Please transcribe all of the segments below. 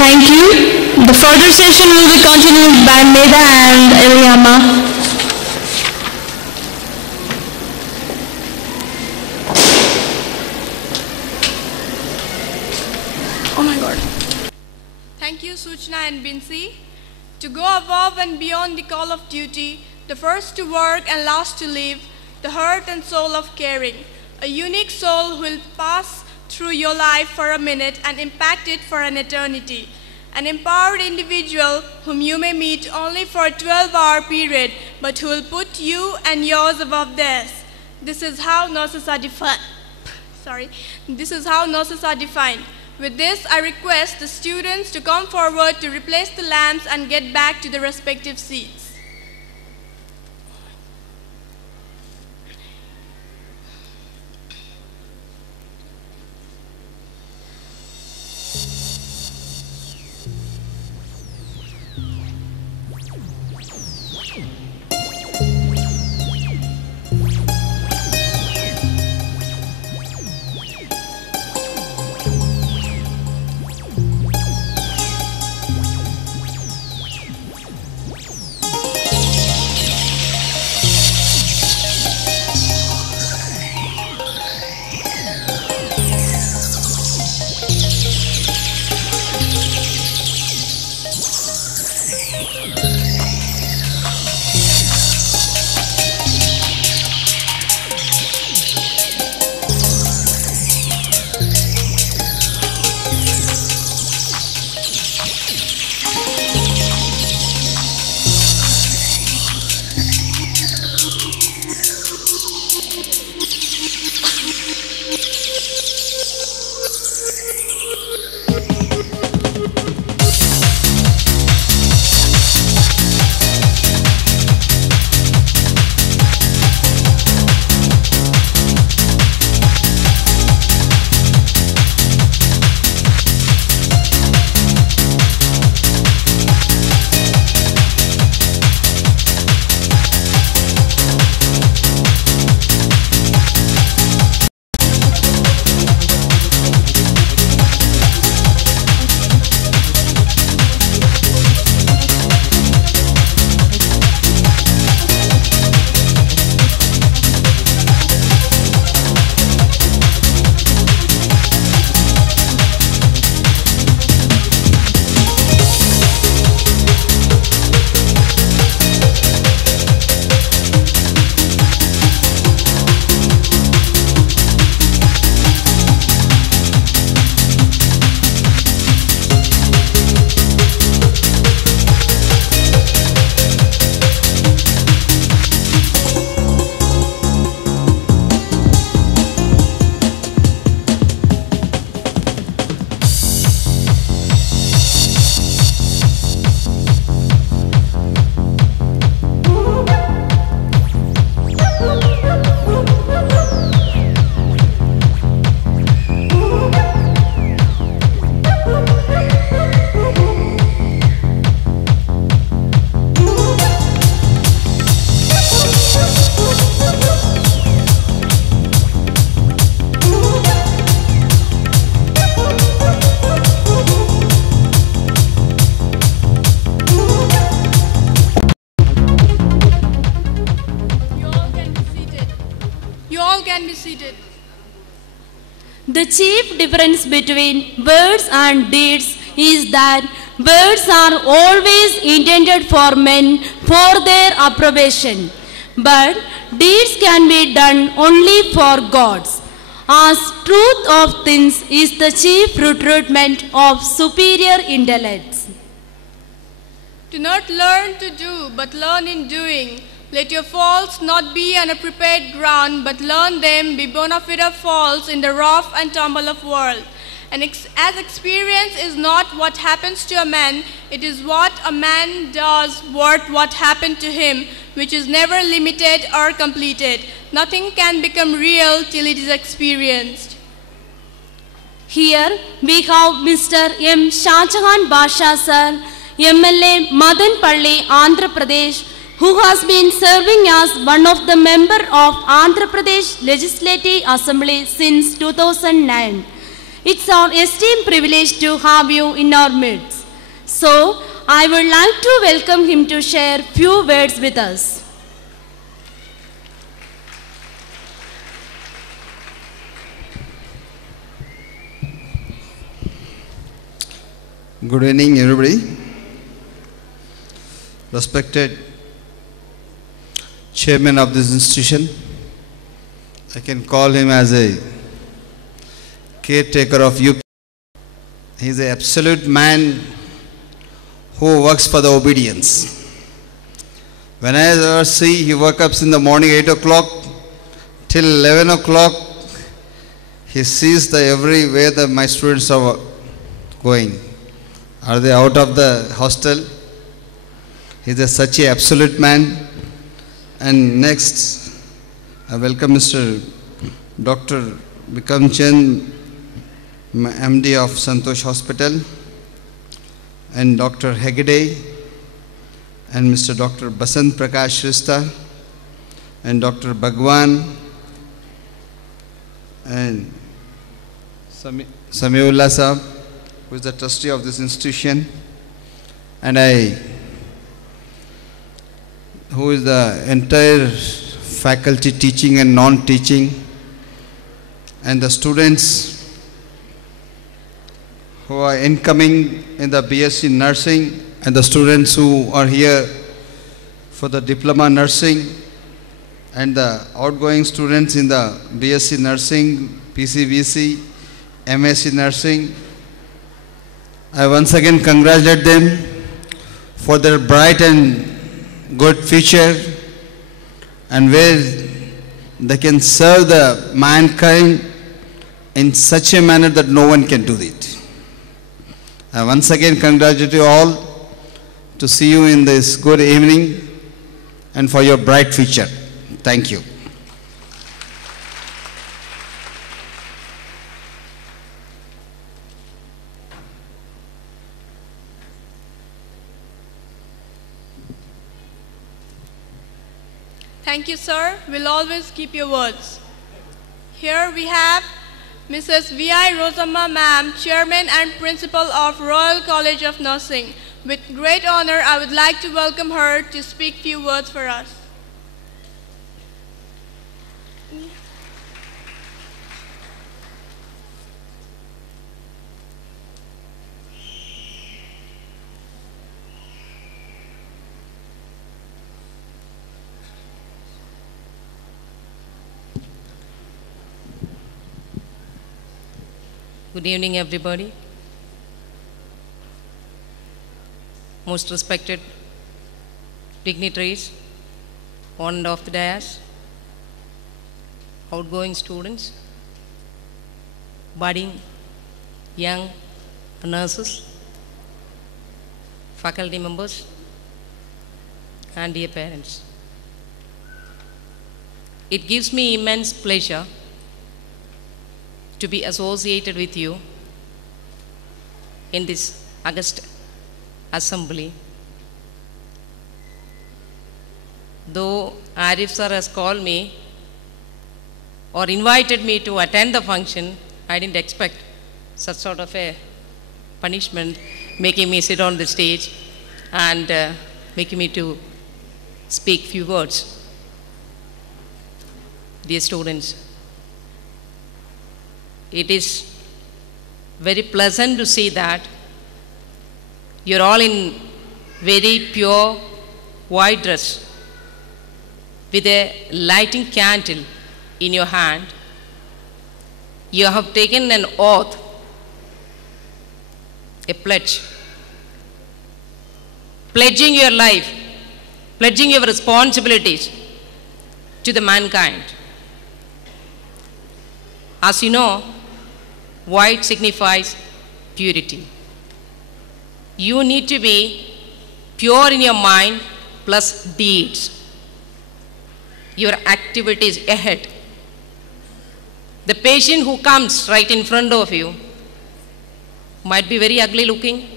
Thank you. The further session will be continued by Meda and Eliama. Oh my God. Thank you, Suchna and Binsi. To go above and beyond the call of duty, the first to work and last to live, the heart and soul of caring. A unique soul who will pass through your life for a minute and impact it for an eternity. An empowered individual whom you may meet only for a 12-hour period, but who will put you and yours above theirs. This is how nurses are defined. This is how nurses are defined. With this, I request the students to come forward to replace the lamps and get back to their respective seats. The chief difference between words and deeds is that words are always intended for men for their approbation, but deeds can be done only for gods, as truth of things is the chief recruitment of superior intellects. Do not learn to do, but learn in doing. Let your falls not be on a prepared ground, but learn them be bona fide falls in the rough and tumble of world. And as experience is not what happens to a man, it is what a man does worth what happened to him, which is never limited or completed. Nothing can become real till it is experienced. Here we have Mr. M. Shahjahan Basha sir, MLA Madanpalli, Andhra Pradesh, who has been serving as one of the members of Andhra Pradesh Legislative Assembly since 2009. It's our esteemed privilege to have you in our midst. So, I would like to welcome him to share few words with us. Good evening, everybody. Respected chairman of this institution, I can call him as a caretaker of UP. He is an absolute man who works for the obedience. When I ever see he wakes up in the morning 8 o'clock till 11 o'clock, he sees the everywhere that my students are going. Are they out of the hostel? He is such an absolute man. And next, I welcome Mr. Dr. Bikram Chand, MD of Santosh Hospital, and Dr. Hegde, and Mr. Dr. Basant Prakash Shrestha, and Dr. Bhagwan, and Samiullah Sahab, who is the trustee of this institution, and who is the entire faculty teaching and non-teaching, and the students who are incoming in the BSc nursing, and the students who are here for the diploma nursing, and the outgoing students in the BSc nursing, PCVC, MSc nursing. I once again congratulate them for their bright and good future, and where they can serve the mankind in such a manner that no one can do it. I once again congratulate you all to see you in this good evening and for your bright future. Thank you. Thank you, sir. We'll always keep your words. Here we have Mrs. V.I. Rosamma Ma'am, Chairman and Principal of Royal College of Nursing. With great honor, I would like to welcome her to speak few words for us. Good evening, everybody. Most respected dignitaries on and off the dais, outgoing students, budding young nurses, faculty members, and dear parents. It gives me immense pleasure to be associated with you in this august assembly. Though Arif sir has called me or invited me to attend the function, I didn't expect such sort of a punishment, making me sit on the stage and making me to speak few words. Dear students, it is very pleasant to see that you're all in very pure white dress with a lighting candle in your hand. You have taken an oath, a pledge, pledging your life, pledging your responsibilities to the mankind. As you know, white signifies purity. You need to be pure in your mind plus deeds. Your activities ahead. The patient who comes right in front of you might be very ugly looking,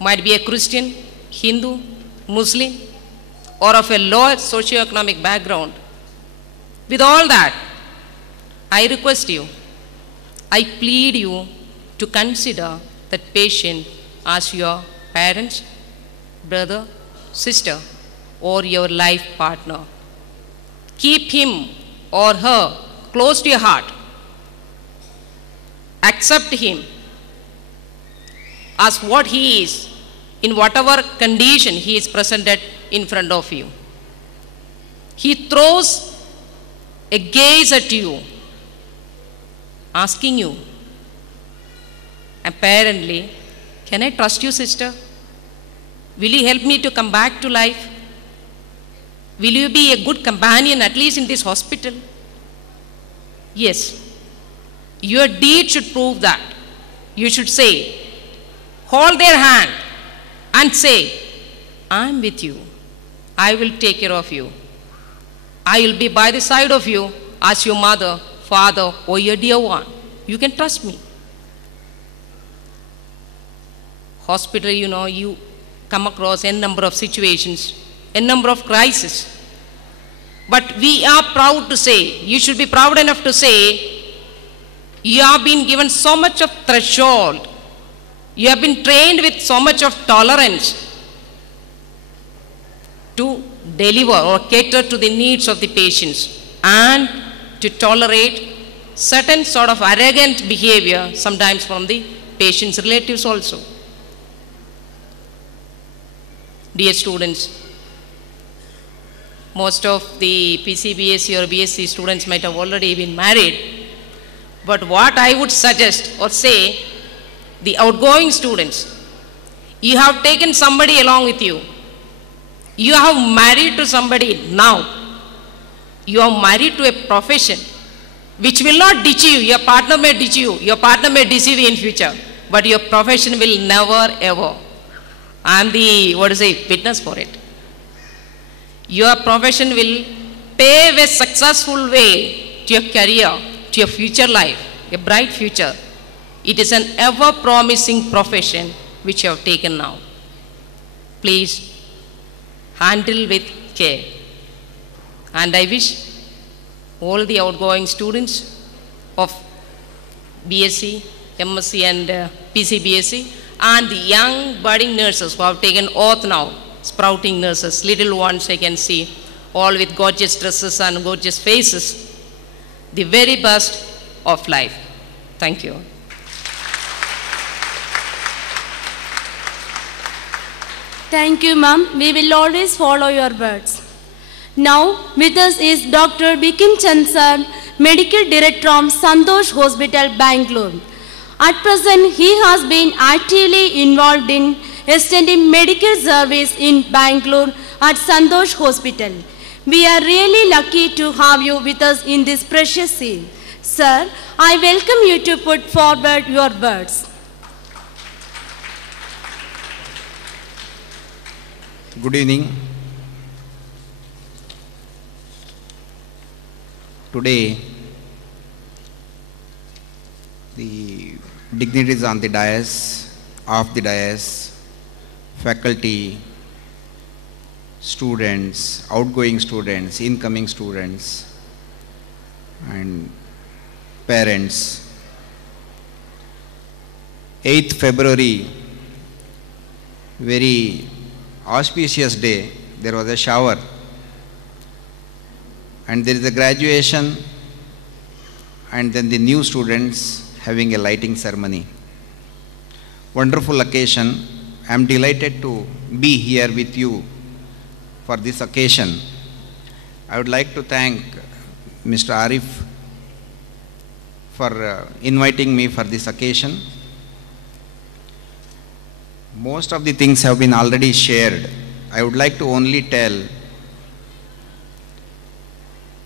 might be a Christian, Hindu, Muslim, or of a low socioeconomic background. With all that, I request you, I plead you to consider that patient as your parents, brother, sister, or your life partner. Keep him or her close to your heart. Accept him as what he is, in whatever condition he is presented in front of you. He throws a gaze at you, asking you, apparently, can I trust you, sister? Will you help me to come back to life? Will you be a good companion, at least in this hospital? Yes. Your deed should prove that. You should say, hold their hand and say, I am with you. I will take care of you. I will be by the side of you as your mother, father, or your dear one. You can trust me. Hospital, you come across a number of situations, a number of crises. But we are proud to say, you should be proud enough to say, you have been given so much of threshold. You have been trained with so much of tolerance to deliver or cater to the needs of the patients and to tolerate certain sort of arrogant behavior, sometimes from the patient's relatives also. Dear students, most of the PCBSc or BSc students might have already been married. But what I would suggest or say, the outgoing students, you have taken somebody along with you. You have married to somebody now. You are married to a profession which will not ditch you. Your partner may ditch you. Your partner may deceive you in future. But your profession will never ever. I am the, witness for it. Your profession will pave a successful way to your career, to your future life, a bright future. It is an ever-promising profession which you have taken now. Please handle with care. And I wish all the outgoing students of BSc, MSc and PCBSc and the young budding nurses who have taken oath now, sprouting nurses, little ones I can see, all with gorgeous dresses and gorgeous faces, the very best of life. Thank you. Thank you, ma'am. We will always follow your words. Now, with us is Dr. Bikin Chansar, Medical Director of Santosh Hospital, Bangalore. At present, he has been actively involved in extending medical service in Bangalore at Santosh Hospital. We are really lucky to have you with us in this precious scene. Sir, I welcome you to put forward your words. Good evening. Today, the dignitaries on the dais, off the dais, faculty, students, outgoing students, incoming students, and parents. 8th February, very auspicious day, there was a shower and there is a graduation and then the new students having a lighting ceremony. Wonderful occasion. I am delighted to be here with you for this occasion. I would like to thank Mr. Arif for inviting me for this occasion. Most of the things have been already shared. I would like to only tell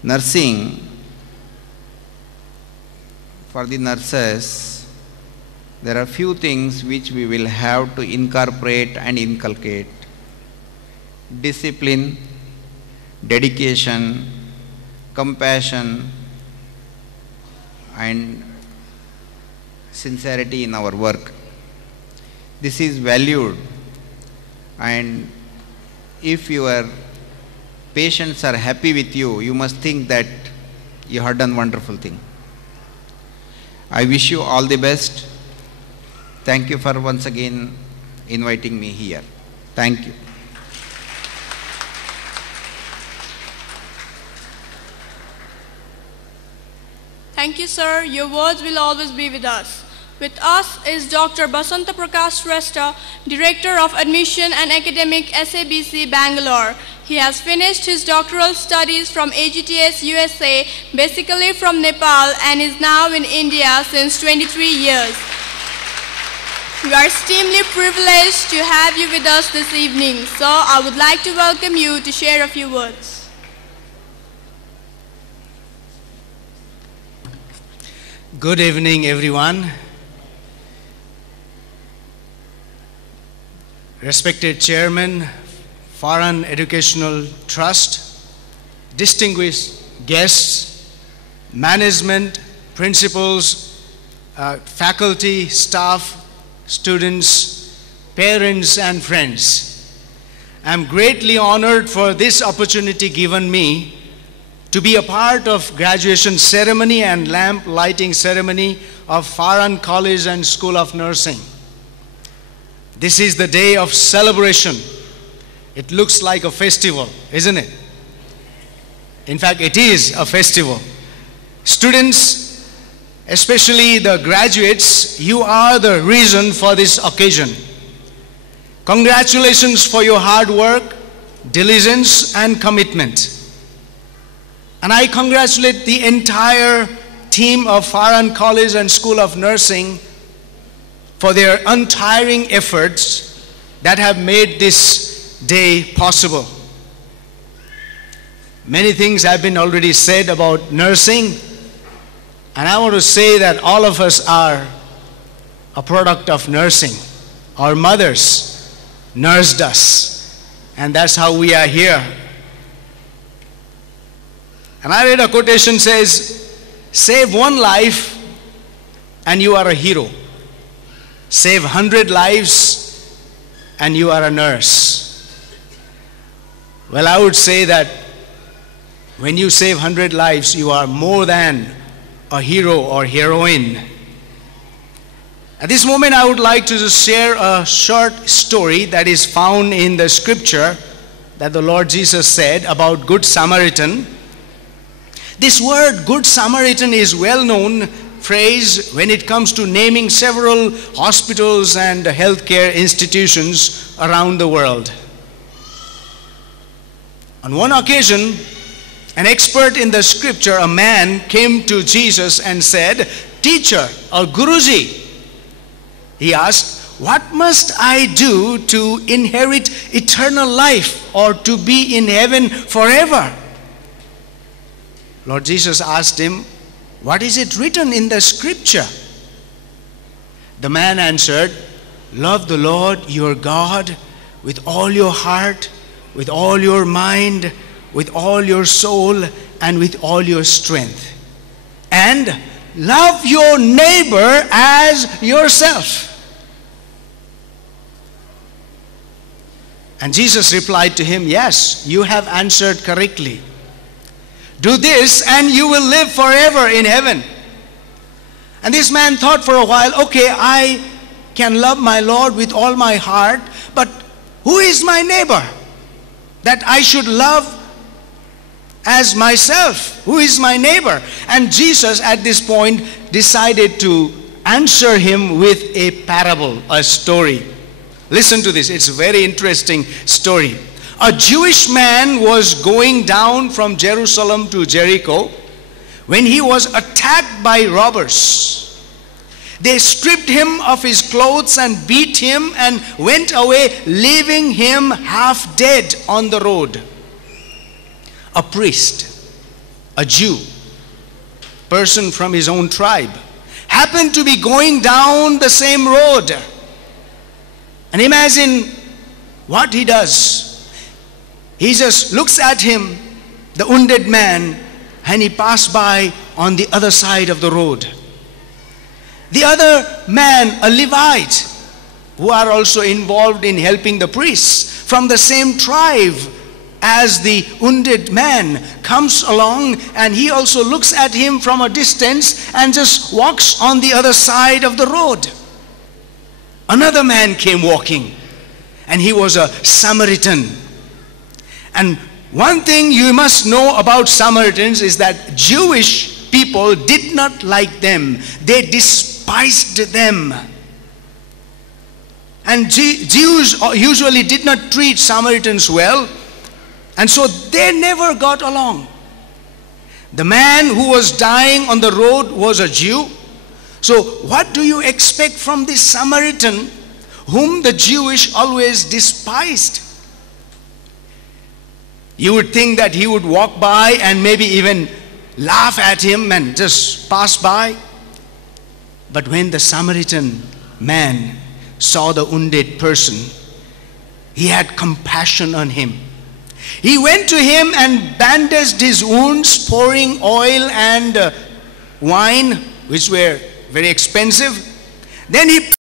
nursing, for the nurses, there are few things which we will have to incorporate and inculcate. Discipline, dedication, compassion, and sincerity in our work. This is valued, and if your patients are happy with you, you must think that you have done wonderful thing. I wish you all the best. Thank you for once again inviting me here. Thank you. Thank you, sir. Your words will always be with us. With us is Dr. Basanta Prakash Shrestha, Director of Admission and Academic, SABC, Bangalore. He has finished his doctoral studies from AGTS, USA, basically from Nepal, and is now in India since 23 years. We are extremely privileged to have you with us this evening. So I would like to welcome you to share a few words. Good evening, everyone. Respected Chairman, Farhan Educational Trust, distinguished guests, management, principals, faculty, staff, students, parents, and friends. I'm greatly honored for this opportunity given me to be a part of graduation ceremony and lamp lighting ceremony of Farhan College and School of Nursing. This is the day of celebration. It looks like a festival, isn't it? In fact, it is a festival. Students, especially the graduates, you are the reason for this occasion. Congratulations for your hard work, diligence, and commitment. And I congratulate the entire team of Farhan College and School of Nursing for their untiring efforts that have made this day possible. Many things have been already said about nursing, and I want to say that all of us are a product of nursing. Our mothers nursed us, and that's how we are here. And I read a quotation says, save one life and you are a hero. Save 100 lives and you are a nurse. Well, I would say that when you save 100 lives, you are more than a hero or heroine. At this moment, I would like to just share a short story that is found in the scripture that the Lord Jesus said about Good Samaritan. This word Good Samaritan is well-known phrase when it comes to naming several hospitals and healthcare institutions around the world. On one occasion, an expert in the scripture, a man, came to Jesus and said, "Teacher or Guruji," he asked, "what must I do to inherit eternal life or to be in heaven forever?" Lord Jesus asked him, "What is it written in the scripture?" The man answered, "Love the Lord your God with all your heart, with all your mind, with all your soul, and with all your strength. And love your neighbor as yourself." And Jesus replied to him, "Yes, you have answered correctly. Do this and you will live forever in heaven." And this man thought for a while, okay, I can love my Lord with all my heart, but who is my neighbor that I should love as myself? Who is my neighbor? And Jesus at this point decided to answer him with a parable, a story. Listen to this, it's a very interesting story. A Jewish man was going down from Jerusalem to Jericho when he was attacked by robbers. They stripped him of his clothes and beat him and went away, leaving him half dead on the road. A priest, a Jew, person from his own tribe, happened to be going down the same road. And imagine what he does. He just looks at him, the wounded man, and he passed by on the other side of the road. The other man, a Levite, who are also involved in helping the priests from the same tribe, as the wounded man comes along, and he also looks at him from a distance and just walks on the other side of the road. Another man came walking, and he was a Samaritan. And one thing you must know about Samaritans is that Jewish people did not like them. They despised them. And Jews usually did not treat Samaritans well, and so they never got along. The man who was dying on the road was a Jew. So what do you expect from this Samaritan whom the Jewish always despised? You would think that he would walk by and maybe even laugh at him and just pass by. But when the Samaritan man saw the wounded person, he had compassion on him. He went to him and bandaged his wounds, pouring oil and wine, which were very expensive. Then he